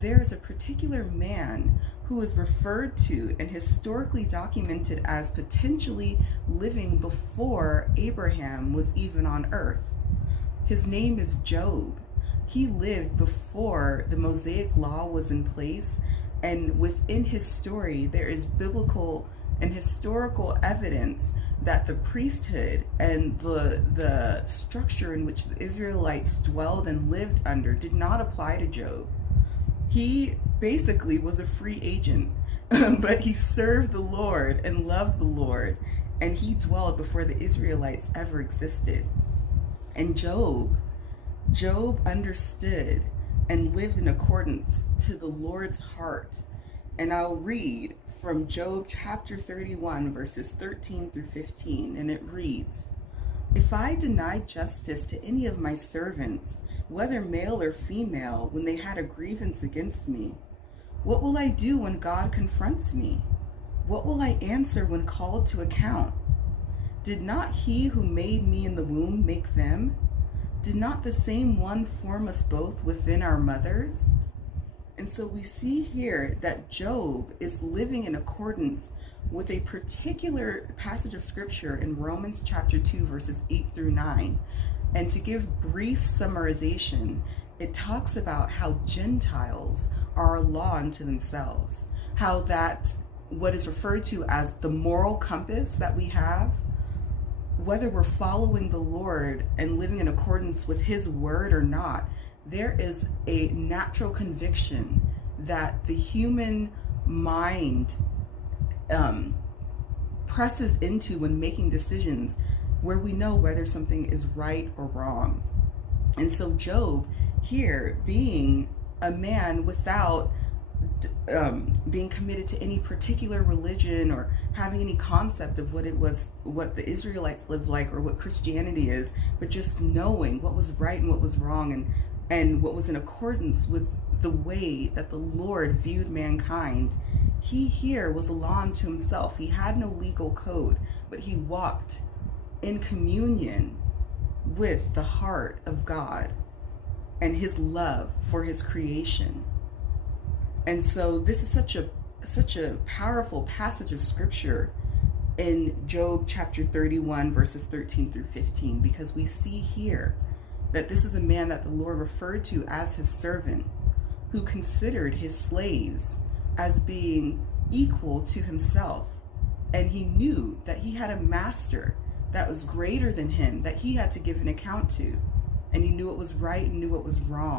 There is a particular man who is referred to and historically documented as potentially living before Abraham was even on earth. His name is Job. He lived before the Mosaic law was in place, and within his story there is biblical and historical evidence that the priesthood and the structure in which the Israelites dwelled and lived under did not apply to Job. He basically was a free agent, but he served the Lord and loved the Lord, and he dwelled before the Israelites ever existed. And Job understood and lived in accordance to the Lord's heart. And I'll read from Job chapter 31, verses 13 through 15, and it reads, "If I denied justice to any of my servants, whether male or female, when they had a grievance against me, what will I do when God confronts me? What will I answer when called to account? Did not he who made me in the womb make them? Did not the same one form us both within our mothers?" And so we see here that Job is living in accordance with a particular passage of scripture in Romans chapter 2, verses 8 through 9. And to give brief summarization, it talks about how Gentiles are a law unto themselves, how that what is referred to as the moral compass that we have, whether we're following the Lord and living in accordance with his word or not, there is a natural conviction that the human mind presses into when making decisions, where we know whether something is right or wrong. And so Job here, being a man without being committed to any particular religion or having any concept of what the Israelites lived like or what Christianity is, but just knowing what was right and what was wrong, and what was in accordance with the way that the Lord viewed mankind. He here was a law unto himself. He had no legal code, but he walked in communion with the heart of God and his love for his creation. And so this is such a powerful passage of scripture in Job chapter 31, verses 13 through 15, because we see here that this is a man that the Lord referred to as his servant, who considered his slaves as being equal to himself. And he knew that he had a master that was greater than him, that he had to give an account to. And he knew what was right and knew what was wrong.